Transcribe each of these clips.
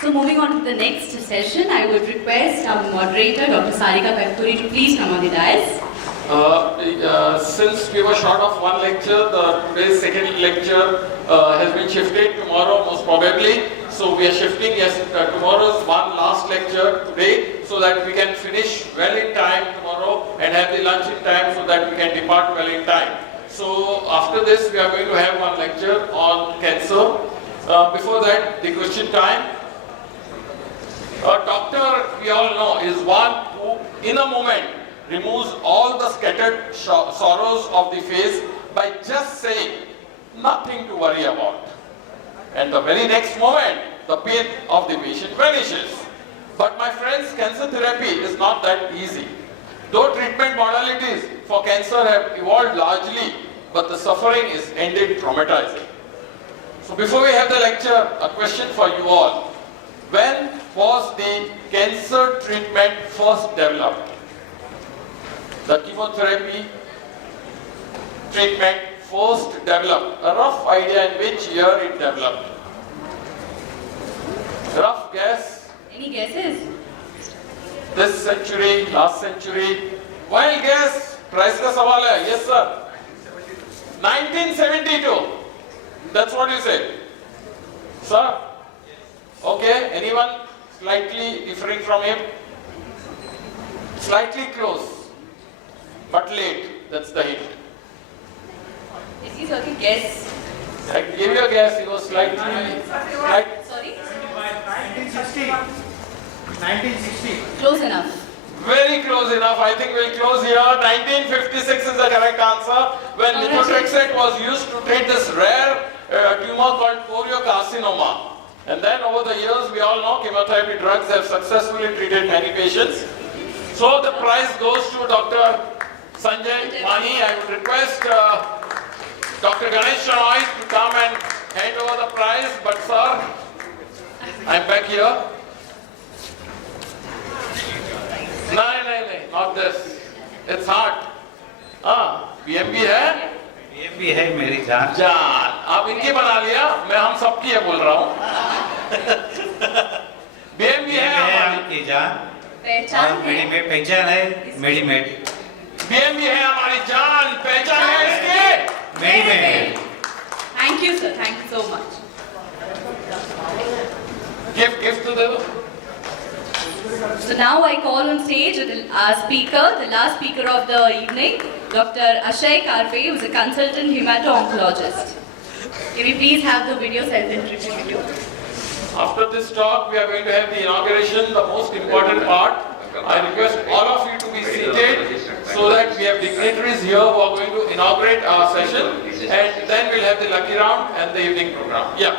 So moving on to the next session, I would request our moderator, Dr. Sarika Katturi, to please come on the dais. Since we were short of one lecture, today's second lecture has been shifted tomorrow most probably. So we are shifting tomorrow's one last lecture today so that we can finish well in time tomorrow and have the lunch in time so that we can depart well in time. So after this we are going to have one lecture on cancer. Before that, the question time. A doctor, we all know, is one who in a moment removes all the scattered sorrows of the face by just saying nothing to worry about. And the very next moment, the pain of the patient vanishes. But my friends, cancer therapy is not that easy. Though treatment modalities for cancer have evolved largely, but the suffering is indeed traumatizing. So before we have the lecture, a question for you all. When was the cancer treatment first developed? The chemotherapy treatment first developed. A rough idea in which year it developed? Rough guess? Any guesses? This century, last century? Wild guess? Price ka sawal hai. Yes sir. 1972. That's what you said. Sir? Okay, anyone slightly differing from him? Slightly close, but late. That's the hint. Is he talking guess? I gave you a guess. He was slightly. Sorry? 1960. 1960. Close enough. Very close enough. I think we'll close here. 1956 is the correct answer. When methotrexate was used to treat this rare tumor called choriocarcinoma. And then over the years, we all know chemotherapy drugs have successfully treated many patients. So the prize goes to Dr. Sanjay Mani. I would request Dr. Ganesh Shanoy to come and hand over the prize. But sir, I'm back here. No, not this. It's hard. BMB है? BMB है मेरी जान. जान. आप इनकी बना लिया. मैं हम सबकी है बोल रहा हूँ. BMB है आपकी जान. पहचान मेरी में पहचान है मेडिमेट. BMB है हमारी जान. पहचान है इसकी. मेडिमेट. Thank you sir. Thank you so much. Gift to them. So now I call on stage our speaker, the last speaker of the evening, Dr. Ashay Karpe, who is a consultant hemato-oncologist. Can we please have the video self-introduction video? After this talk, we are going to have the inauguration, the most important part. I request all of you to be seated so that we have dignitaries here who are going to inaugurate our session, and then we'll have the lucky round and the evening program. Yeah.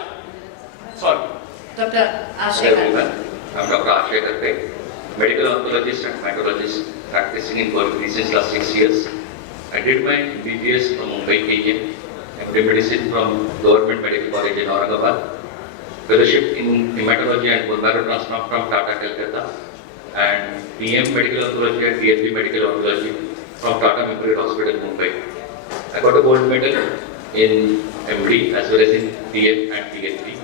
Sorry. Dr. Ashay Karpe. I'm Dr. Ashay Karpe, medical oncologist and hematologist practicing in Karpe since last 6 years. I did my BBS from Mumbai, Kenya, MD Medicine from Government Medical College in Aurangabad, fellowship in hematology and bone marrow transplant from Tata, Calcutta, and PM Medical Oncology and BMB Medical Oncology from Tata Memorial Hospital, Mumbai. I got a gold medal in MD as well as in PM and PhD.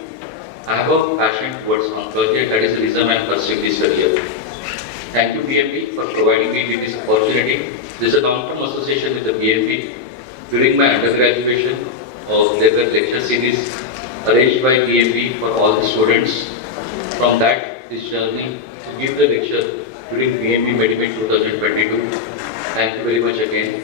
I have a passion towards oncology, and that is the reason I am pursuing this career. Thank you BMB for providing me with this opportunity. This is a long-term association with the BMB. During my undergraduation, there were lecture series arranged by BMB for all the students. From that, this journey to give the lecture during BMB-MEDIMEET 2022. Thank you very much again.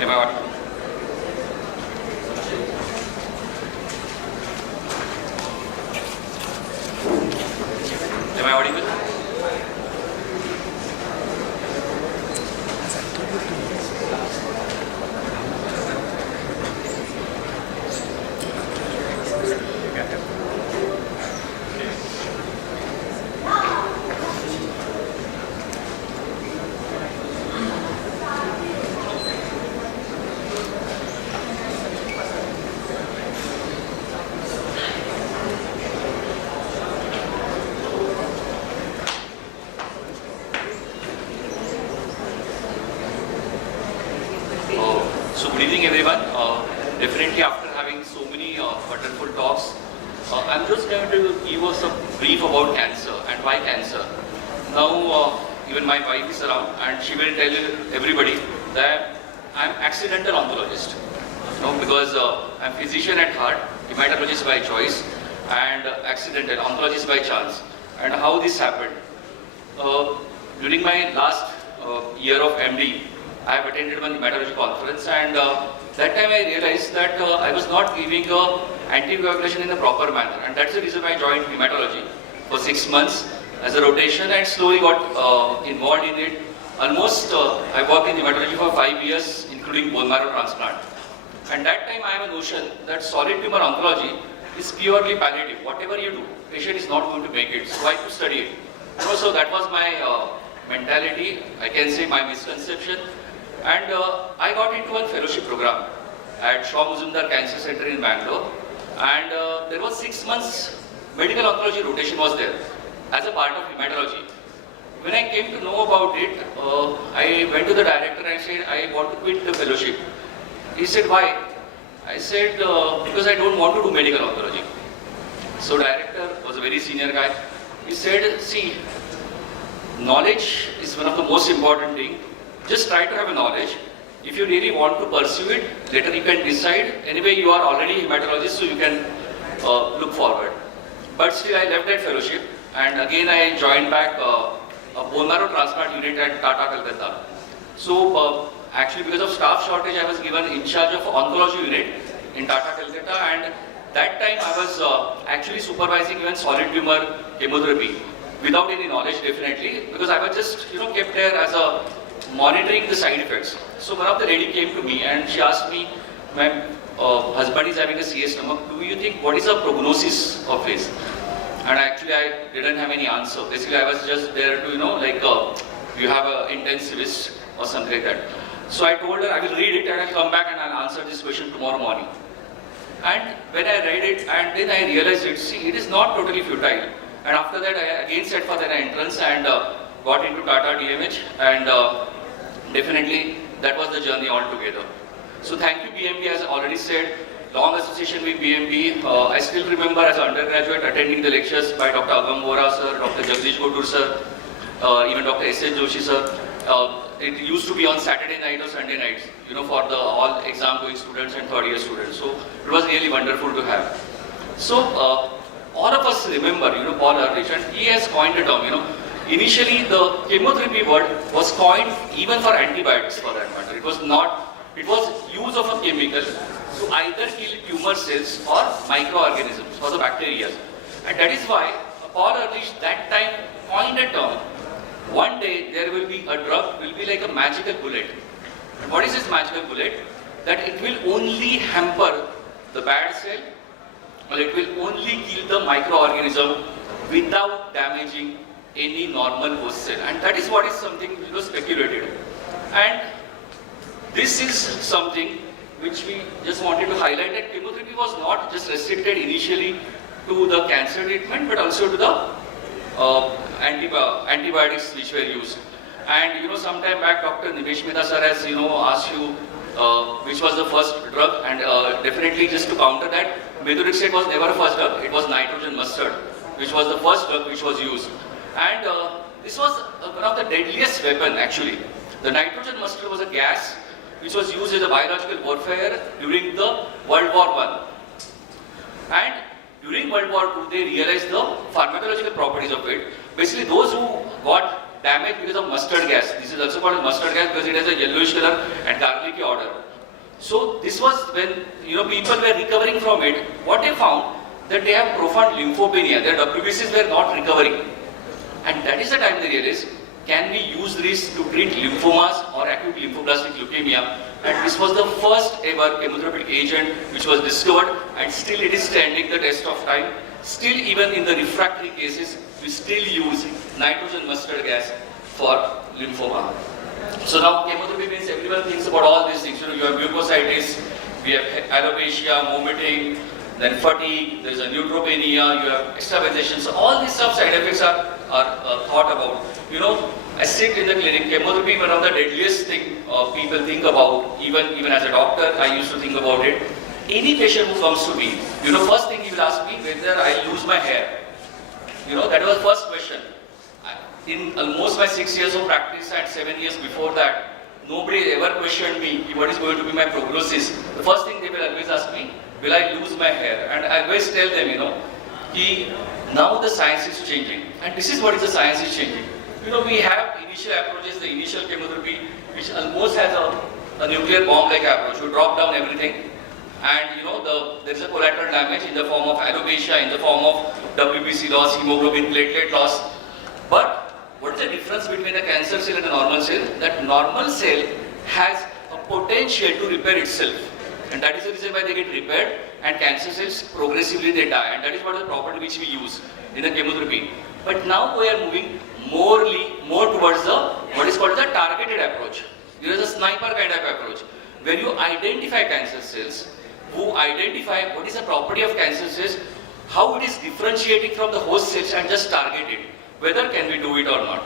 Am I audible? Definitely after having so many wonderful talks, I'm just going to give us a brief about cancer and why cancer. Now, even my wife is around and she will tell everybody that I'm accidental oncologist. Because I'm physician at heart, hematologist by choice, and accidental oncologist by chance. And how this happened? During my last year of MD, I have attended one hematology conference, and that time I realized that I was not giving anticoagulation in a proper manner, and that's the reason I joined hematology for 6 months as a rotation and slowly got involved in it. Almost I worked in hematology for 5 years, including bone marrow transplant. And that time I have a notion that solid tumor oncology is purely palliative. Whatever you do, patient is not going to make it, so I could study it. So that was my mentality, I can say my misconception. And I got into one fellowship program at Shaw Cancer Center in Bangalore. And there was 6 months medical oncology rotation was there as a part of hematology. When I came to know about it, I went to the director and said, I want to quit the fellowship. He said, why? I said, because I don't want to do medical oncology. So director was a very senior guy. He said, see, knowledge is one of the most important things. Just try to have a knowledge. If you really want to pursue it, later you can decide. Anyway, you are already a hematologist, so you can look forward. But still, I left that fellowship, and again I joined back a bone marrow transplant unit at Tata, Calcutta. So actually, because of staff shortage, I was given in charge of oncology unit in Tata, Calcutta, and that time I was actually supervising even solid tumor chemotherapy without any knowledge, definitely, because I was just kept there as a monitoring the side effects. So one of the lady came to me and she asked me, my husband is having a CS stomach, do you think what is the prognosis of this? And actually I didn't have any answer. Basically I was just there to, you have an intensivist or something like that. So I told her I will read it and I'll come back and I'll answer this question tomorrow morning. And when I read it and then I realized it, see, it is not totally futile. And after that I again set for the entrance and got into Tata DMH, and definitely that was the journey altogether. So thank you BMB, as I already said, long association with BMB. I still remember as an undergraduate attending the lectures by Dr. Agam Vora sir, Dr. Jagdish Godur sir, even Dr. S.H. Joshi sir. It used to be on Saturday night or Sunday nights, for the all exam going students and third year students. So it was really wonderful to have. So all of us remember, Paul Ehrlich, and he has coined a term, Initially, the chemotherapy word was coined even for antibiotics, for that matter. It was use of a chemical to either kill tumor cells or microorganisms, or the bacteria. And that is why Paul Ehrlich that time coined a term. One day there will be a drug, will be like a magical bullet. And what is this magical bullet? That it will only hamper the bad cell, or it will only kill the microorganism without damaging any normal host cell, and that is what is something speculated. And this is something which we just wanted to highlight, that chemotherapy was not just restricted initially to the cancer treatment, but also to the antibiotics which were used. And some time back Dr. Nimesh sir has asked you which was the first drug, and definitely just to counter that, methotrexate was never a first drug, it was nitrogen mustard, which was the first drug which was used. And this was one of the deadliest weapon actually. The nitrogen mustard was a gas which was used as a biological warfare during the World War I. And during World War II, they realized the pharmacological properties of it. Basically, those who got damaged because of mustard gas, this is also called mustard gas because it has a yellowish color and garlicky odor. So this was when people were recovering from it. What they found, that they have profound lymphopenia. Their WBCs were not recovering. And that is the time they realized, can we use this to treat lymphomas or acute lymphoblastic leukemia? And this was the first ever chemotherapeutic agent which was discovered, and still it is standing the test of time. Still, even in the refractory cases, we still use nitrogen mustard gas for lymphoma. So now chemotherapy means everyone thinks about all these things. You have mucositis, we have alopecia, vomiting, then fatigue, there is a neutropenia, you have extravasation. So all these side effects are thought about. I sit in the clinic, chemotherapy, one of the deadliest thing people think about, even as a doctor, I used to think about it. any patient who comes to me, first thing he will ask me whether I lose my hair. That was the first question. In almost my 6 years of practice and 7 years before that, nobody ever questioned me what is going to be my prognosis. The first thing they will always ask me, will I lose my hair? And I always tell them, now the science is changing. And this is what is the science is changing. We have initial approaches, the initial chemotherapy, which almost has a nuclear bomb-like approach. You drop down everything, and there is a collateral damage in the form of alopecia, in the form of WBC loss, hemoglobin, platelet loss. But what is the difference between a cancer cell and a normal cell? That normal cell has a potential to repair itself, and that is the reason why they get repaired, and cancer cells progressively they die, and that is what is the property which we use in the chemotherapy. But now we are moving more towards what is called the targeted approach. There is a sniper kind of approach, where you identify cancer cells, who identify what is the property of cancer cells, how it is differentiating from the host cells, and just target it. Whether can we do it or not.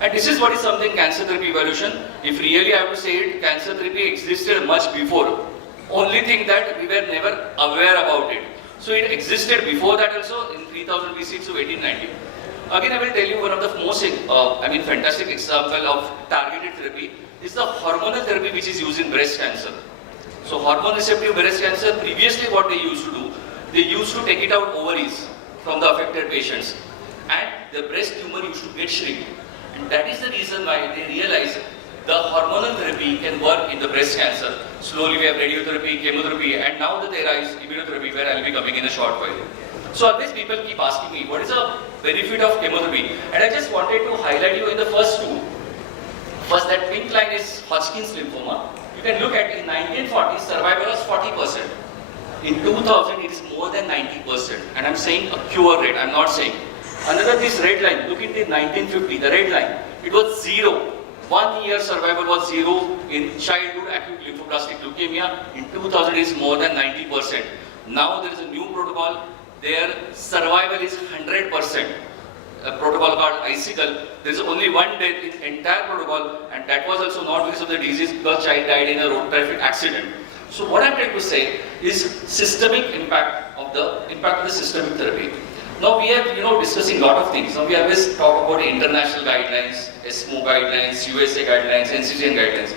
And this is what is something cancer therapy evolution. If really I have to say it, cancer therapy existed much before. Only thing that we were never aware about it. So it existed before that also in 3000 BC to 1890. Again, I will tell you one of the most fantastic example of targeted therapy is the hormonal therapy which is used in breast cancer. So hormone receptive breast cancer, previously what they used to do, they used to take it out ovaries from the affected patients, and the breast tumor used to get shrink. And that is the reason why they realized the hormonal therapy can work in the breast cancer. Slowly we have radiotherapy, chemotherapy, and now the there is immunotherapy, where I will be coming in a short while. So always people keep asking me, what is the benefit of chemotherapy? And I just wanted to highlight you in the first two. First, that pink line is Hodgkin's lymphoma. You can look at in 1940, survival was 40%. In 2000, it is more than 90%. And I'm saying a cure rate, I'm not saying. Another, this red line, look at the 1950, the red line, it was 0. 1 year survival was 0 in childhood acute lymphoblastic leukemia. In 2000, it is more than 90%. Now there is a new protocol. Their survival is 100%. A protocol called ICICL. There is only one death in entire protocol, and that was also not because of the disease, because child died in a road traffic accident. So what I'm trying to say is systemic impact of the systemic therapy. Now we are discussing a lot of things. Now we always talk about international guidelines, ESMO guidelines, USA guidelines, NCCN guidelines.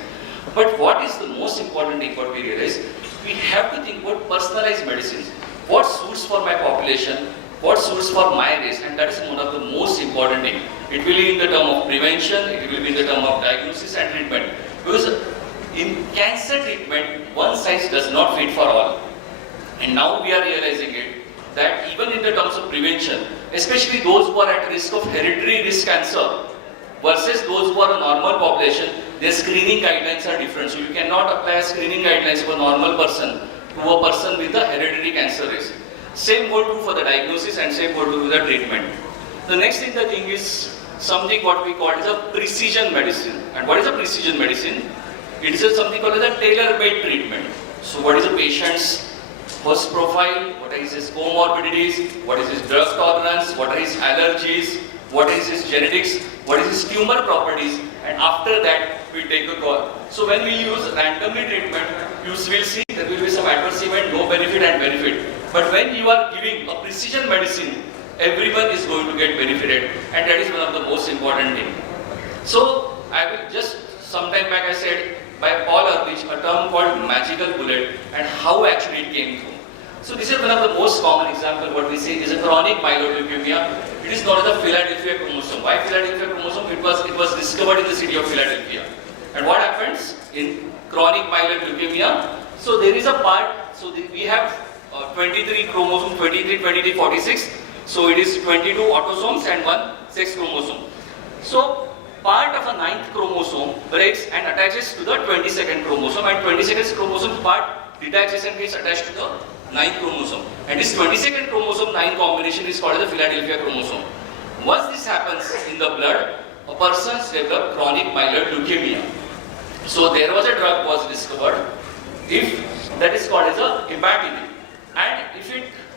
But what is the most important thing what we realize? We have to think about personalized medicines. What suits for my population? What suits for my race? And that is one of the most important thing. It will be in the term of prevention, it will be in the term of diagnosis and treatment. Because in cancer treatment, one size does not fit for all. And now we are realizing it, that even in the terms of prevention, especially those who are at risk of hereditary risk cancer versus those who are a normal population, their screening guidelines are different. So you cannot apply screening guidelines for a normal person to a person with a hereditary cancer risk. Same hold true for the diagnosis and same hold true for the treatment. The next thing, the thing is something what we call is a precision medicine. And what is a precision medicine? It is something called as a tailor-made treatment. So what is a patient's host profile, what is his comorbidities, what is his drug tolerance, what are his allergies, what is his genetics, what is his tumor properties, and after that we take a call. So when we use randomly treatment, you will see there will be some adverse event, no benefit and benefit. But when you are giving a precision medicine, everyone is going to get benefited, and that is one of the most important things. So I will just, sometime back I said, by Paul Ehrlich, a term called magical bullet, and how actually it came through. So this is one of the most common example. What we say is a chronic myeloid leukemia. It is known as the Philadelphia chromosome. Why Philadelphia chromosome? It was discovered in the city of Philadelphia. And what happens in chronic myeloid leukemia? So there is a part. So we have 23 chromosomes, 23, 23, 46. So it is 22 autosomes and 1 sex chromosome. So part of a 9th chromosome breaks and attaches to the 22nd chromosome, and 22nd chromosome part detaches and gets attached to the 9th chromosome. And this 22nd chromosome 9 combination is called the Philadelphia chromosome. Once this happens in the blood, a person develops chronic myeloid leukemia. So there was a drug was discovered, that is called as a imatinib. And if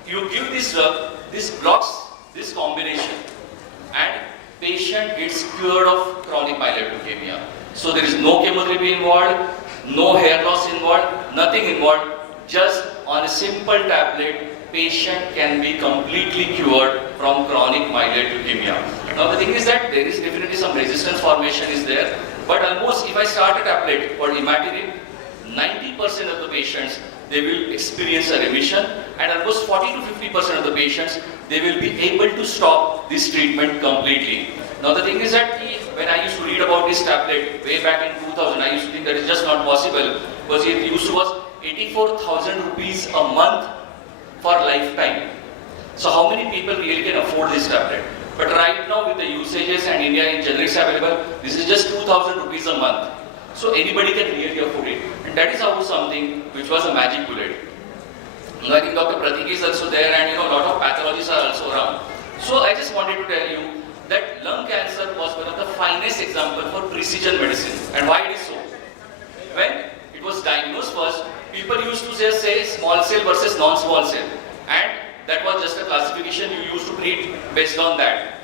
you give this drug, this blocks this combination, and patient gets cured of chronic myeloid leukemia. So there is no chemotherapy involved, no hair loss involved, nothing involved, just on a simple tablet, patient can be completely cured from chronic myeloid leukemia. Now the thing is that there is definitely some resistance formation is there, but almost if I start a tablet called imatinib, 90% of the patients they will experience a remission, and almost 40 to 50% of the patients they will be able to stop this treatment completely. Now the thing is that when I used to read about this tablet way back in 2000, I used to think that is just not possible because it used to cost 84,000 rupees a month for lifetime. So how many people really can afford this tablet? But right now with the usages and India in generics available, this is just 2,000 rupees a month. So anybody can really afford it. And that is how something which was a magic bullet. I think Dr. Pratik is also there, and a lot of pathologists are also around. So I just wanted to tell you that lung cancer was one of the finest examples for precision medicine. And why it is so? When it was diagnosed first, people used to say small cell versus non-small cell. And that was just a classification you used to treat based on that.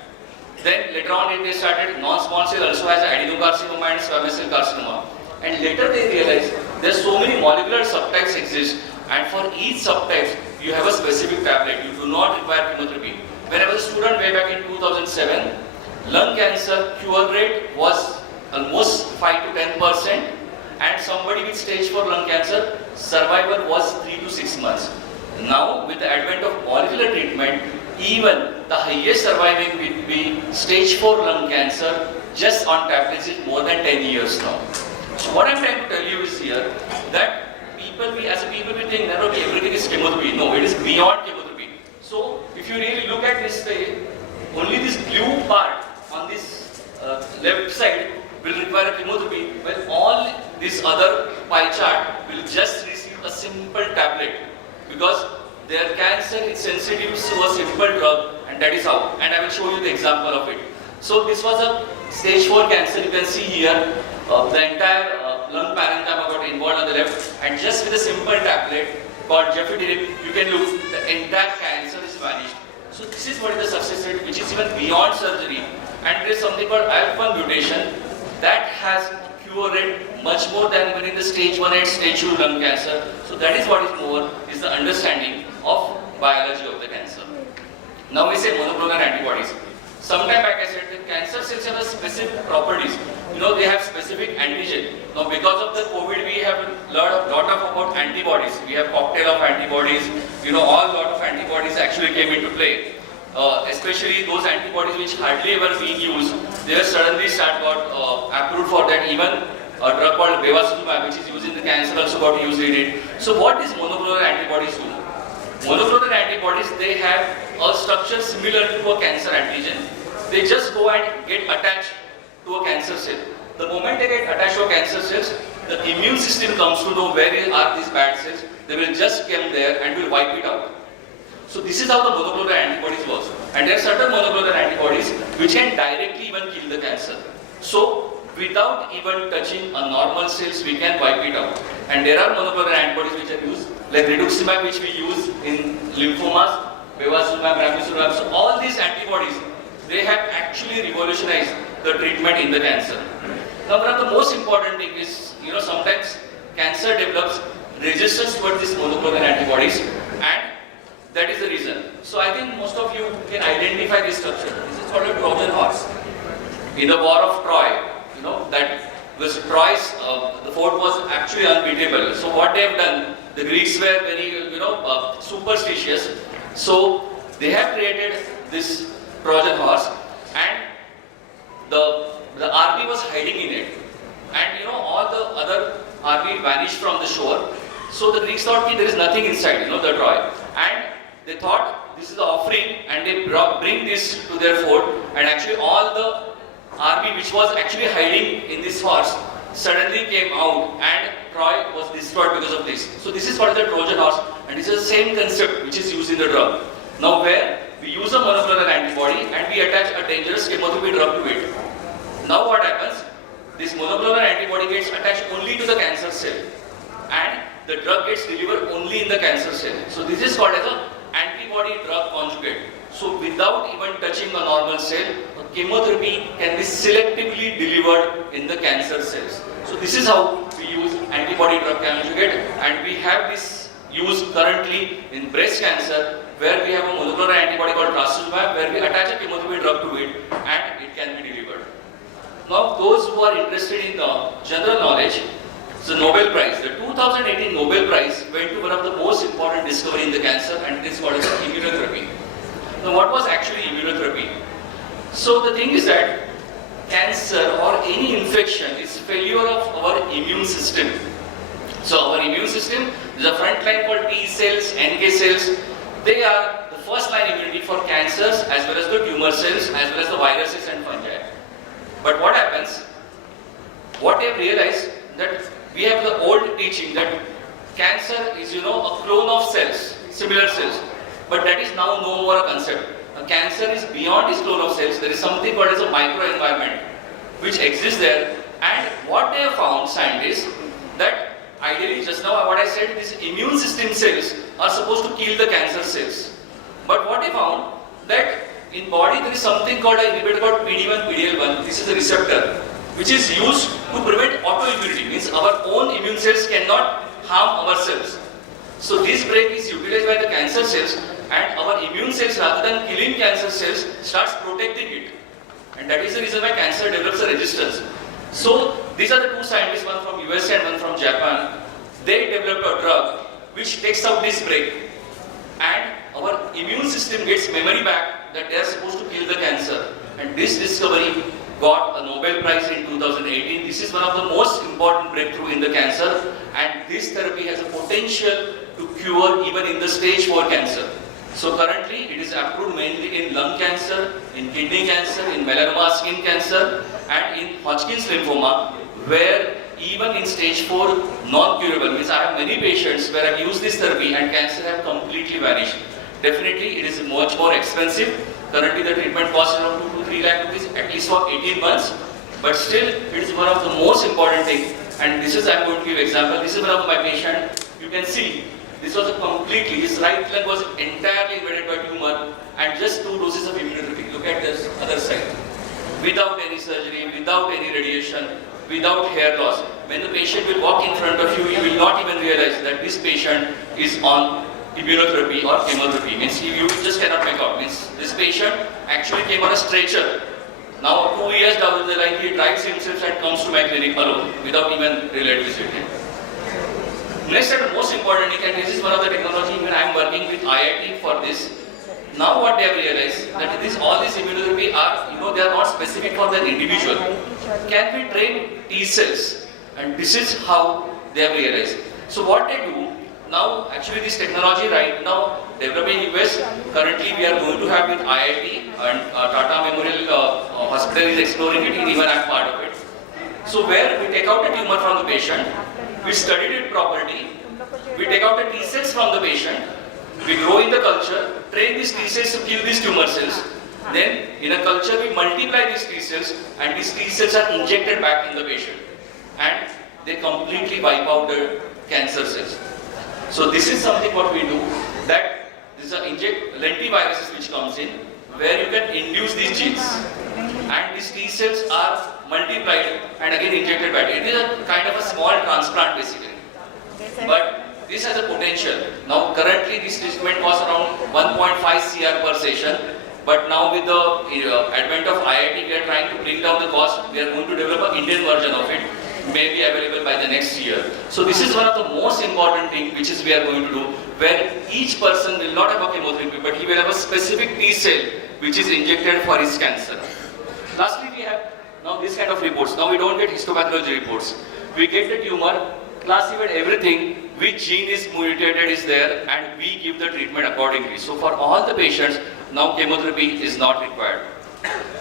Then later on they started non-small cell also has adenocarcinoma and squamous cell carcinoma. And later they realized there are so many molecular subtypes exist, and for each subtype you have a specific tablet. You do not require chemotherapy. When I was a student way back in 2007, lung cancer cure rate was almost 5 to 10%, and somebody with stage 4 lung cancer, survival was 3 to 6 months. Now with the advent of molecular treatment, even the highest surviving will be stage 4 lung cancer just on tablets is more than 10 years now. So what I'm trying to tell you is here that as a people we think that okay, everything is chemotherapy. No, it is beyond chemotherapy. So if you really look at this way, only this blue part on this left side will require a chemotherapy, while all this other pie chart will just receive a simple tablet because their cancer is sensitive to a simple drug, and that is how. And I will show you the example of it. So this was a stage 4 cancer. You can see here the entire lung parenchyma got involved on the left, and just with a simple tablet called gefitinib, you can look, the entire cancer is vanished. So this is what is the success rate, which is even beyond surgery. And there is something called ALK1 mutation that has cure rate much more than even in the stage 1 and stage 2 lung cancer. So that is what is more, is the understanding of biology of the cancer. Now we say monoclonal antibodies. Sometime back I said that cancer cells have specific properties. They have specific antigen. Now because of the COVID, we have learned a lot about antibodies. We have cocktail of antibodies. All lot of antibodies actually came into play. Especially those antibodies which hardly ever being used, they have suddenly got approved for that. Even a drug called bevacizumab, which is used in the cancer, also got used in it. So what these monoclonal antibodies do? Monoclonal antibodies, they have a structure similar to a cancer antigen. They just go and get attached to a cancer cell. The moment they get attached to a cancer cells, the immune system comes to know where are these bad cells. They will just come there and will wipe it out. So this is how the monoclonal antibodies works. And there are certain monoclonal antibodies which can directly even kill the cancer. So without even touching a normal cells, we can wipe it out. And there are monoclonal antibodies which are used, like rituximab, which we use in lymphomas, bevacizumab, ramucirumab. So all these antibodies, they have actually revolutionized the treatment in the cancer. Now one of the most important thing is, sometimes cancer develops resistance towards these monoclonal antibodies, and that is the reason. So I think most of you can identify this structure. This is called a Trojan horse. In the War of Troy, that was Troy's, the fort was actually unbeatable. So what they have done, the Greeks were very, superstitious. So they have created this Trojan horse, and the army was hiding in it. And all the other army vanished from the shore. So the Greeks thought there is nothing inside, the Troy. And they thought this is the offering, and they bring this to their fort, and actually all the army which was actually hiding in this horse suddenly came out, and Troy was destroyed because of this. So this is called the Trojan horse, and this is the same concept which is used in the drug. Now where we use a monoclonal antibody and we attach a dangerous chemotherapy drug to it. Now what happens? This monoclonal antibody gets attached only to the cancer cell, and the drug gets delivered only in the cancer cell. So this is called as an antibody drug conjugate. So without even touching a normal cell, a chemotherapy can be selectively delivered in the cancer cells. So this is how we use antibody drug conjugate, and we have this used currently in breast cancer, where we have a molecular antibody called trastuzumab, where we attach a chemotherapy drug to it and it can be delivered. Now, those who are interested in the general knowledge, the Nobel Prize, the 2018 Nobel Prize went to one of the most important discovery in the cancer, and it is called as immunotherapy. Now, what was actually immunotherapy? So the thing is that cancer or any infection is failure of our immune system. So our immune system is a front line called T cells, NK cells. They are the first line immunity for cancers as well as the tumor cells as well as the viruses and fungi. But what happens? What they have realized that we have the old teaching that cancer is, a clone of cells, similar cells. But that is now no more a concept. A cancer is beyond this clone of cells. There is something called as a microenvironment which exists there. And what they have found, scientists, that ideally, just now what I said, these immune system cells are supposed to kill the cancer cells. But what they found, that in body there is something called an inhibitor called PD-1, PD-L1. This is a receptor which is used to prevent autoimmunity. Means our own immune cells cannot harm our cells. So this break is utilized by the cancer cells, and our immune cells, rather than killing cancer cells, starts protecting it. And that is the reason why cancer develops a resistance. So these are the two scientists, one from USA and one from Japan. They developed a drug which takes out this break, and our immune system gets memory back that they are supposed to kill the cancer. And this discovery got a Nobel Prize in 2018. This is one of the most important breakthrough in the cancer, and this therapy has a potential to cure even in the stage 4 cancer. So currently it is approved mainly in lung cancer, in kidney cancer, in melanoma skin cancer, and in Hodgkin's lymphoma, where even in stage 4 non-curable, means I have many patients where I use this therapy and cancer have completely vanished. Definitely it is much more expensive. Currently the treatment costs around 2 to 3 lakh rupees at least for 18 months. But still it is one of the most important things. And this is, I am going to give example. This is one of my patient. You can see this was a completely, his right lung was entirely invaded by tumor and just 2 doses of immunotherapy. Look at this other side. Without any surgery, without any radiation, without hair loss. When the patient will walk in front of you, you will not even realize that this patient is on immunotherapy or chemotherapy. Means you just cannot make out. Means this patient actually came on a stretcher. Now 2 years down the line, he drives himself and comes to my clinic alone without even related visiting. Next and the most important thing, and this is one of the technology when I am working with IIT for this. Now what they have realized that all these immunotherapy are, they are not specific for the individual. Can we train T cells? And this is how they have realized. So what they do, now actually this technology right now developing in US, currently we are going to have with IIT and Tata Memorial Hospital is exploring it, even I am part of it. So where we take out a tumor from the patient, we studied it properly, we take out the T cells from the patient, we grow in the culture, train these T cells to kill these tumor cells, then in a culture we multiply these T cells and these T cells are injected back in the patient and they completely wipe out the cancer cells. So this is something what we do, that this is a lentiviruses which comes in, where you can induce these genes and these T cells are multiplied and again injected back. It is a kind of a small transplant basically. But this has a potential. Now currently this treatment costs around 1.5 CR per session. But now with the advent of IIT, we are trying to bring down the cost. We are going to develop an Indian version of it. May be available by the next year. So this is one of the most important things which is we are going to do, where each person will not have a chemotherapy, but he will have a specific T cell which is injected for his cancer. Lastly, we have now this kind of reports. Now we don't get histopathology reports. We get the tumor, classified everything, which gene is mutated is there, and we give the treatment accordingly. So for all the patients, now chemotherapy is not required.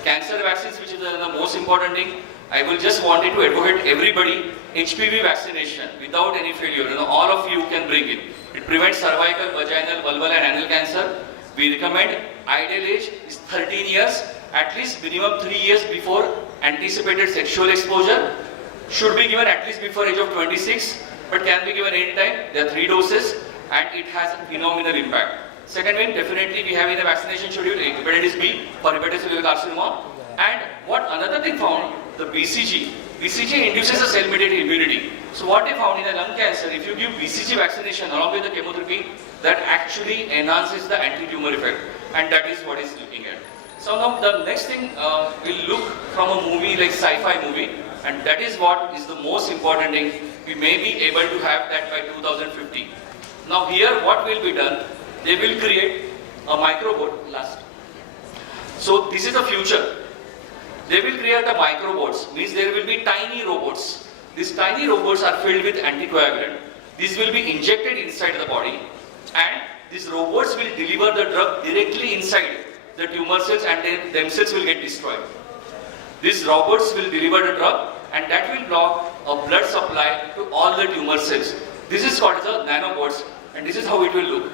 Cancer vaccines, which is the most important thing, I will just wanted to advocate everybody, HPV vaccination without any failure. All of you can bring it. It prevents cervical, vaginal, vulval and anal cancer. We recommend ideal age is 13 years, at least minimum 3 years before anticipated sexual exposure. Should be given at least before age of 26, but can be given any time. There are 3 doses and it has a phenomenal impact. Second one, definitely we have in the vaccination schedule hepatitis B for hepatocellular carcinoma. And what another thing found, the BCG, BCG induces a cell-mediated immunity. So what they found in a lung cancer, if you give BCG vaccination along with the chemotherapy, that actually enhances the anti-tumor effect, and that is what is looking at. So now the next thing we'll look from a movie like sci-fi movie, and that is what is the most important thing. We may be able to have that by 2050. Now here what will be done, they will create a microbot last. So this is the future. They will create a microbots, means there will be tiny robots. These tiny robots are filled with anticoagulant. These will be injected inside the body, and these robots will deliver the drug directly inside the tumor cells, and then themselves will get destroyed. These robots will deliver the drug, and that will block a blood supply to all the tumor cells. This is called the nanobots, and this is how it will look.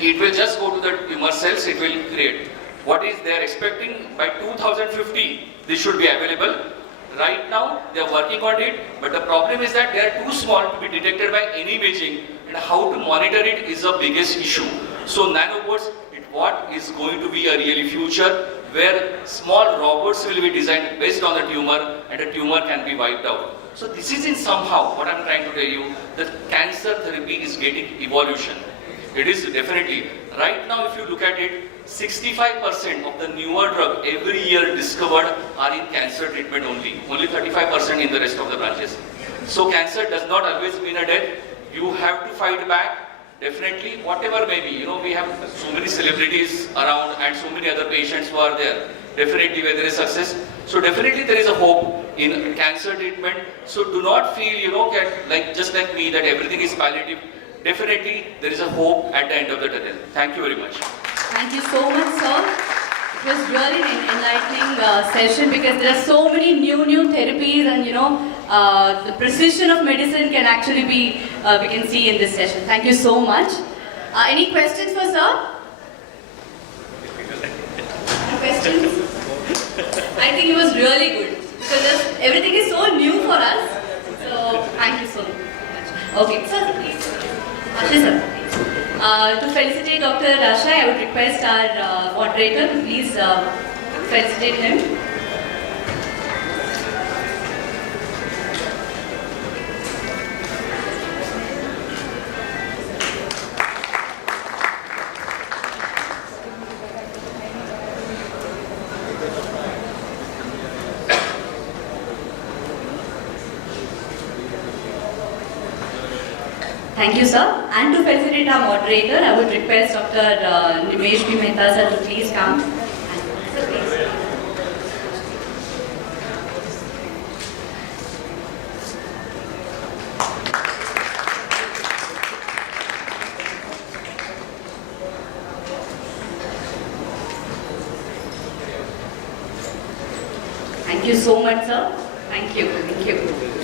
It will just go to the tumor cells, it will create. What is they are expecting by 2050, this should be available. Right now, they are working on it, but the problem is that they are too small to be detected by any imaging, and how to monitor it is the biggest issue. So nanobots, what is going to be a really future where small robots will be designed based on the tumor, and the tumor can be wiped out. So this is in somehow what I'm trying to tell you, that cancer therapy is getting evolution. It is definitely. Right now, if you look at it, 65% of the newer drug every year discovered are in cancer treatment only. Only 35% in the rest of the branches. So cancer does not always mean a death. You have to fight back. Definitely, whatever may be. You know, we have so many celebrities around and so many other patients who are there. Definitely, where there is success. So definitely, there is a hope in cancer treatment. So do not feel, you know, like just like me, that everything is palliative. Definitely, there is a hope at the end of the tunnel. Thank you very much. Thank you so much, sir. It was really an enlightening session, because there are so many new therapies, and you know, the precision of medicine can actually be, we can see in this session. Thank you so much. Any questions for sir? Any questions? I think it was really good, because everything is so new for us. So thank you so much. Okay, sir, please. Ashay, sir. To felicitate Dr. Ashay, I would request our moderator to please felicitate him. Thank you, sir. And to felicitate our moderator, I would request Dr. Nimesh MEHTA sir to please come. Sir, please. Thank you so much, sir. Thank you. Thank you.